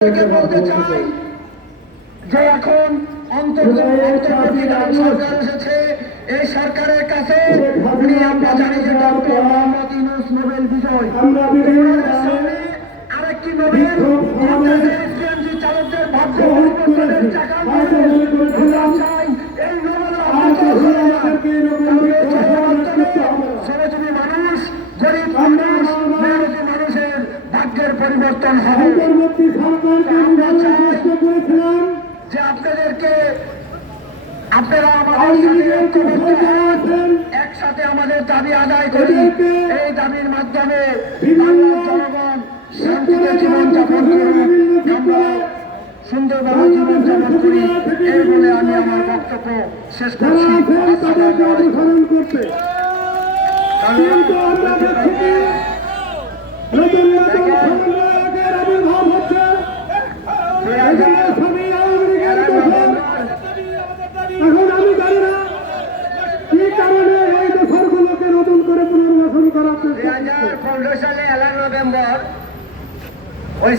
থেকে বলতে চাই যে এখন অন্তর্বর্তীকালীন সরকার এসেছে। এই সরকারের কাছে উনি আমরা জানি যে ডক্টর মোহাম্মদ ইউনুস নোবেল বিজয়। আরেকটি নোবেল পরিবর্তন হবে। সরকারকে বোঝানোর চেষ্টা করেছিলাম? যে আপনাদেরকে আপনারা আমাদের একসাথে আমাদের দাবি আদায় করি। এই দাবির মাধ্যমে বিভিন্ন জনগণ শান্তিতে সুন্দরভাবে জীবন যাপন করি। এই বলে আমি আমার বক্তব্য শেষ করছি। অনুসরণ করতে। আমরা কারণে এই দোষরগুলোকে নতুন করে পুনর্বাসন করার চেষ্টা সালে এগারো নভেম্বর ওই